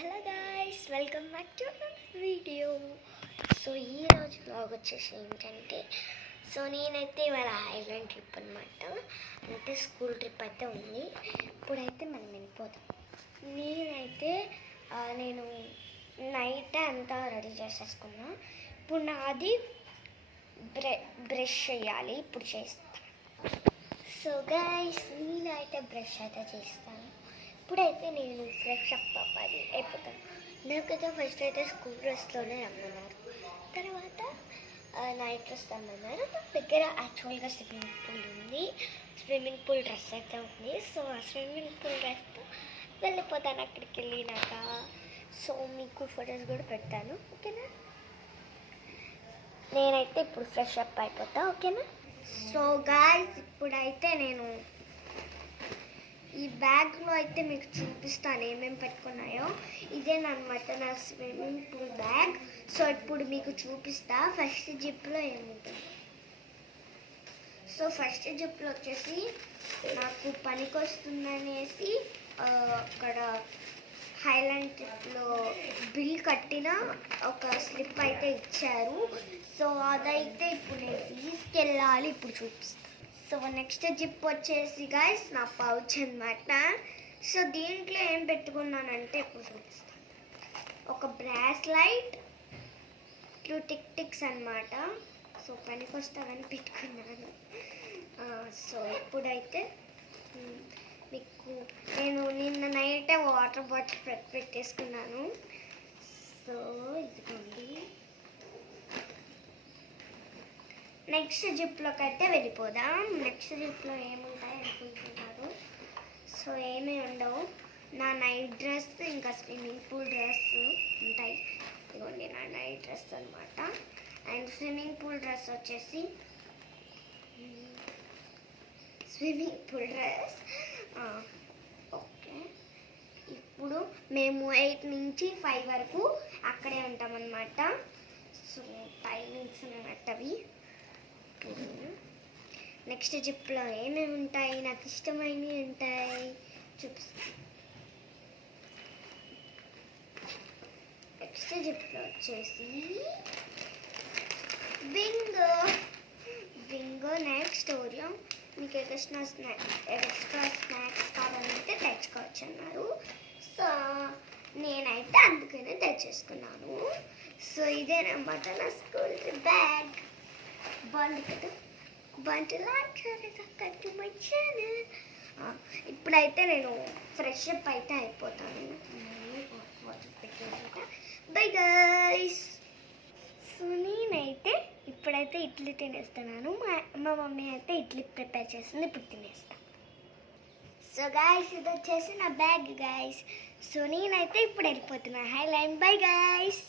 Hello guys, welcome back to video. So ఈరోజు vlog వచ్చేసి ఏంటంటే, నేనైతే ఇవాళ ఐలాండ్ ట్రిప్ అనమాట. అంటే స్కూల్ ట్రిప్ అయితే ఉంది. ఇప్పుడైతే మనం వెళ్ళిపోతాం. నేను నైట్ అంతా రెడీ చేసేసుకున్నా. ఇప్పుడు నాది బ్రష్ చేయాలి, ఇప్పుడు చేస్తాను. సో గాయ్స్, నేనైతే బ్రష్ అయితే చేస్తాను. ఇప్పుడైతే నేను ఫ్రెష్ అప్ అవ్వాలి, అయిపోతాను. నాకైతే ఫస్ట్ అయితే స్కూల్ డ్రెస్లోనే రమ్మన్నారు, తర్వాత నైట్ డ్రెస్ రమ్మన్నారు. నా దగ్గర యాక్చువల్గా స్విమ్మింగ్ పూల్ ఉంది, స్విమ్మింగ్ పూల్ డ్రెస్ అయితే ఉంది. సో ఆ స్విమ్మింగ్ పూల్ డ్రెస్తో వెళ్ళిపోతాను అక్కడికి వెళ్ళినాక. సో మీకు ఫొటోస్ కూడా పెడతాను, ఓకేనా? నేనైతే ఇప్పుడు ఫ్రెష్ అప్ అయిపోతా, ఓకేనా? సో గాయ్స్, ఇప్పుడైతే నేను ఈ బ్యాగ్లో అయితే మీకు చూపిస్తాను ఏమేమి పెట్టుకున్నాయో. ఇదేనమాట నా స్విమ్మింగ్ పూల్ బ్యాగ్. సో ఇప్పుడు మీకు చూపిస్తా ఫస్ట్ జిప్లో ఏముంటుంది. సో ఫస్ట్ జిప్లో వచ్చేసి నాకు పనికొస్తుందనేసి అక్కడ హైలాండ్ ట్రిప్లో బిల్ కట్టిన ఒక స్లిప్ అయితే ఇచ్చారు. సో అదైతే ఇప్పుడు నేను తీసుకెళ్ళాలి, ఇప్పుడు చూపిస్తాను. సో నెక్స్ట్ జిప్ వచ్చేసి గాయ్స్ నా పౌచ్ అనమాట. సో దీంట్లో ఏం పెట్టుకున్నానంటే ఇప్పుడు చూపిస్తాను. ఒక బ్రాస్లైట్, 2 టిక్స్ అనమాట. సో పనికి వస్తామని పెట్టుకున్నాను. సో ఇప్పుడైతే మీకు నేను నిన్న నైటే వాటర్ బాటిల్ పెట్టేసుకున్నాను. సో ఇదిగోండి. నెక్స్ట్ జిప్లోకి అయితే వెళ్ళిపోదాం. నెక్స్ట్ జిప్లో ఏముంటాయి అనుకుంటున్నారు? సో ఏమీ ఉండవు. నా నైట్ డ్రెస్ ఇంకా స్విమ్మింగ్ పూల్ డ్రెస్ ఉంటాయి. ఇదిగోండి నా నైట్ డ్రెస్ అనమాట. అండ్ స్విమ్మింగ్ పూల్ డ్రెస్ వచ్చేసి స్విమ్మింగ్ పూల్ డ్రెస్. ఓకే, ఇప్పుడు మేము 8 నుంచి 5 వరకు అక్కడే ఉంటామన్నమాట. సో టైమింగ్స్ అన్నమాట అవి. నెక్స్ట్ జిప్లో ఏమేమి ఉంటాయి, నాకు ఇష్టమైనవి ఉంటాయి చూపిస్తాను. నెక్స్ట్ జిప్లో వచ్చేసి బింగో నెక్స్ట్ ఓరియో. మీకు ఎక్స్ట్రా స్నాక్స్ కావాలంటే తెచ్చుకోవచ్చు అన్నారు. సో నేనైతే అందుకనే తెచ్చేసుకున్నాను. సో ఇదేనమాట నా స్కూల్ బ్యాగ్. బాగుంది కదా? ఇప్పుడైతే నేను ఫ్రెష్ అప్ అయితే అయిపోతాను. Bye guys. సో నేనైతే ఇప్పుడైతే ఇడ్లీ తినేస్తున్నాను. మా మమ్మీ అయితే ఇడ్లీ ప్రిపేర్ చేసింది, ఇప్పుడు తినేస్తాను. సో గైస్, ఇది వచ్చేసి నా బ్యాగ్ గైస్. సో నేనైతే ఇప్పుడు వెళ్ళిపోతున్నా. High line, bye guys.